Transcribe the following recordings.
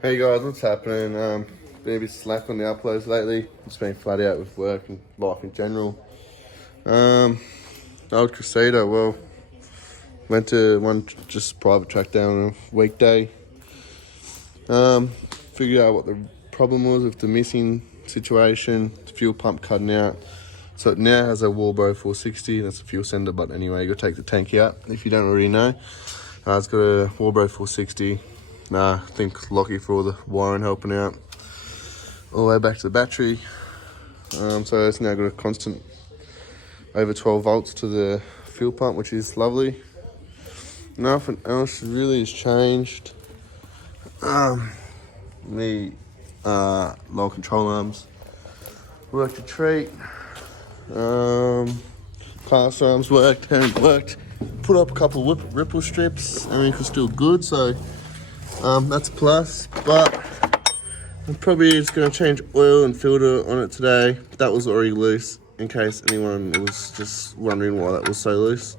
Hey guys, what's happening? Been a bit slack on the uploads lately. Just been flat out with work and life in general. Old Cressida, well, went to one just private track down on a weekday. Figured out what the problem was with the missing situation, the fuel pump cutting out. So it now has a Walbro 460, that's a fuel sender, but anyway, you gotta take the tank out if you don't already know. It's got a Walbro 460. I think Lockie for all the wiring helping out. All the way back to the battery. So it's now got a constant over 12 volts to the fuel pump, which is lovely. Nothing else really has changed. The low control arms worked a treat. Class arms worked, and worked. Put up a couple of ripple strips. Everything was still good, so that's a plus. But I'm probably just going to change oil and filter on it today. That was already loose, in case anyone was just wondering why that was so loose.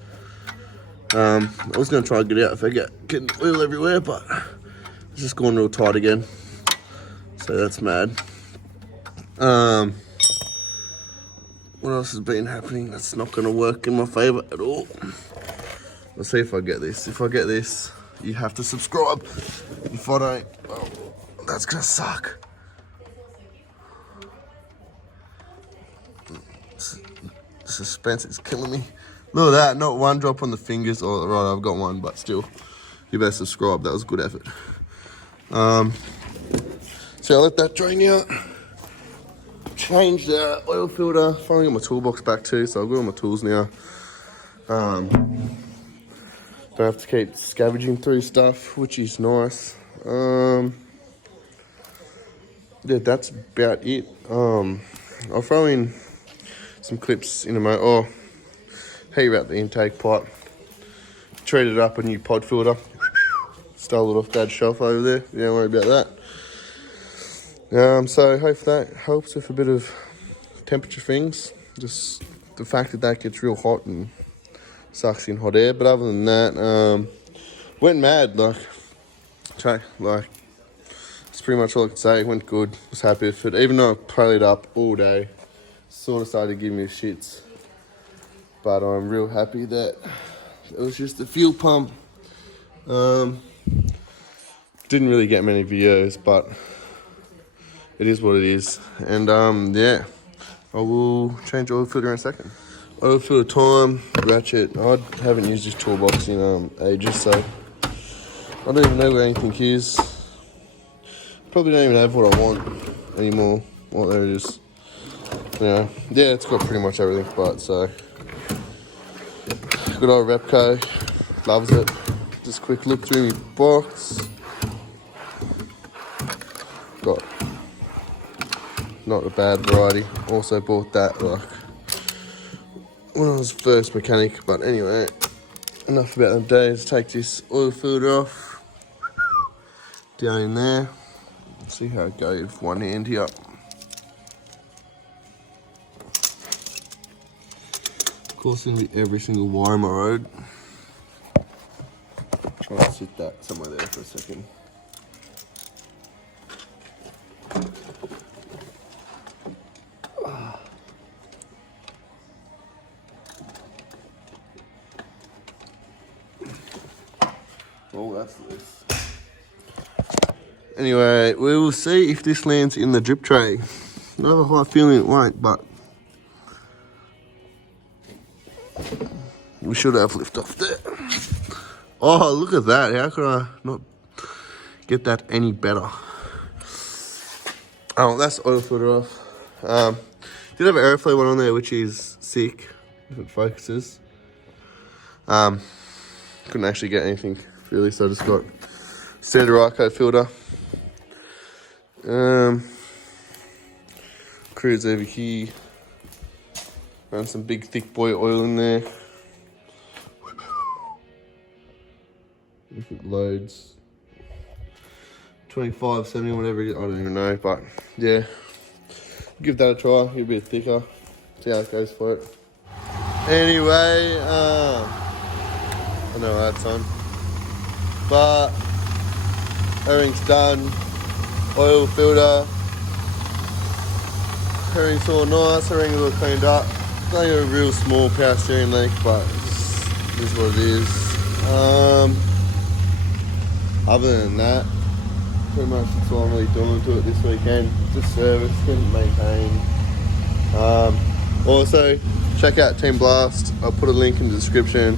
I was going to try and get it out if I getting oil everywhere, but it's just going real tight again. So that's mad. What else has been happening that's not going to work in my favour at all? Let's see if I get this. If I get this, you have to subscribe. If I don't, well, that's going to suck. Suspense is killing me. Look at that, not one drop on the fingers. Oh, right, I've got one, but still, you better subscribe. That was a good effort. So I let that drain out. Changed the oil filter. Finally got my toolbox back too, so I've got all my tools now. Don't have to keep scavenging through stuff, which is nice. Yeah, that's about it. I'll throw in some clips in a moment. Oh, heat out the intake pipe. Treated up a new pod filter. Stole it off Dad's shelf over there. You don't worry about that. So hopefully that helps with a bit of temperature things. Just the fact that gets real hot and sucks in hot air. But other than that, went mad. Like it's pretty much all I could say. It went good. Was happy with it. Even though I played up all day, sort of started to give me shits. But I'm real happy that it was just the fuel pump. Didn't really get many videos, but it is what it is. And yeah, I will change oil filter in a second. Oil filter time, ratchet. I haven't used this toolbox in ages, so I don't even know where anything is. Probably don't even have what I want anymore. Well, there it is. Yeah, it's got pretty much everything but so. Good old Repco, loves it. Just a quick look through my box. Got not a bad variety. Also bought that like when I was first mechanic, but anyway, enough about them days. Take this oil filter off. Down in there. Let's see how it goes with one hand here. Of course, gonna be every single wire on my road. Try to sit that somewhere there for a second. Oh, that's loose. Anyway, we will see if this lands in the drip tray. I have a high feeling it won't, but we should have lift off there. Oh, look at that. How could I not get that any better? Oh, that's oil filter off. Did have an airflow one on there, which is sick, if it focuses. Couldn't actually get anything, really, so I just got standard Ryco filter. Cruise over here. Run some big thick boy oil in there. If it loads. 25, 70, whatever it is, I don't even know, but yeah. Give that a try, get a bit thicker. See how it goes for it. Anyway, I know that's on. But everything's done. Oil filter. Herring's all nice, herring's all cleaned up. It's only a real small power steering leak, but it is what it is. Other than that, pretty much that's all I'm really doing to it this weekend. Just service, and maintain. Also, check out Team Blast. I'll put a link in the description.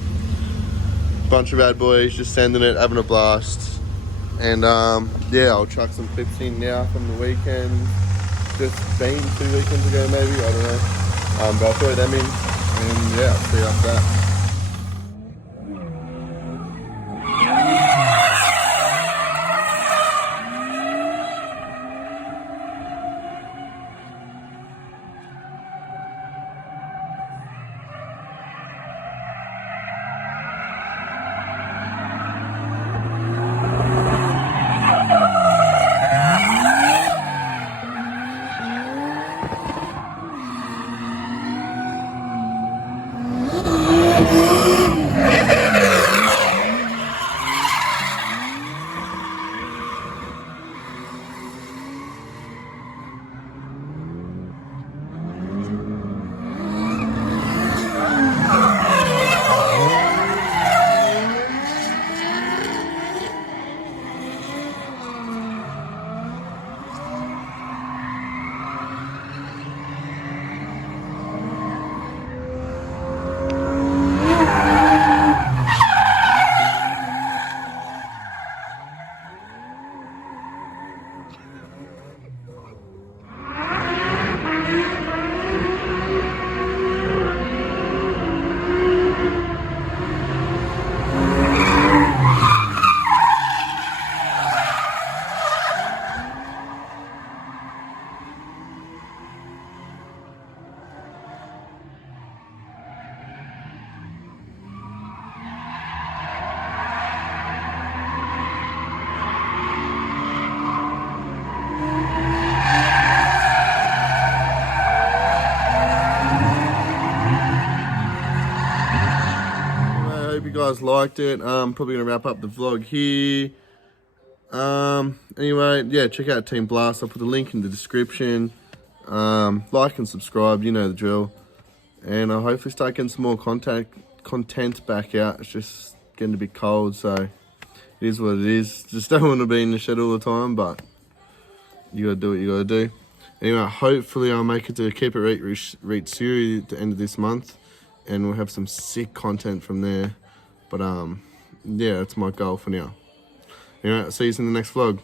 Bunch of bad boys just sending it, having a blast. And yeah, I'll chuck some clips in now from the weekend. Just been 2 weekends ago maybe, I don't know. But I'll throw them in. And yeah, I'll see you after that. Guys liked it. Probably gonna wrap up the vlog here. Anyway, yeah, check out Team Blast. I'll put the link in the description. Like and subscribe, you know the drill. And I'll hopefully start getting some more content back out. It's just getting a bit cold, so it is what it is. Just don't want to be in the shed all the time, but you gotta do what you gotta do. Anyway, hopefully I'll make it to Keep It Reach series at the end of this month, and we'll have some sick content from there. But yeah, that's my goal for now. Anyway, I'll see you in the next vlog.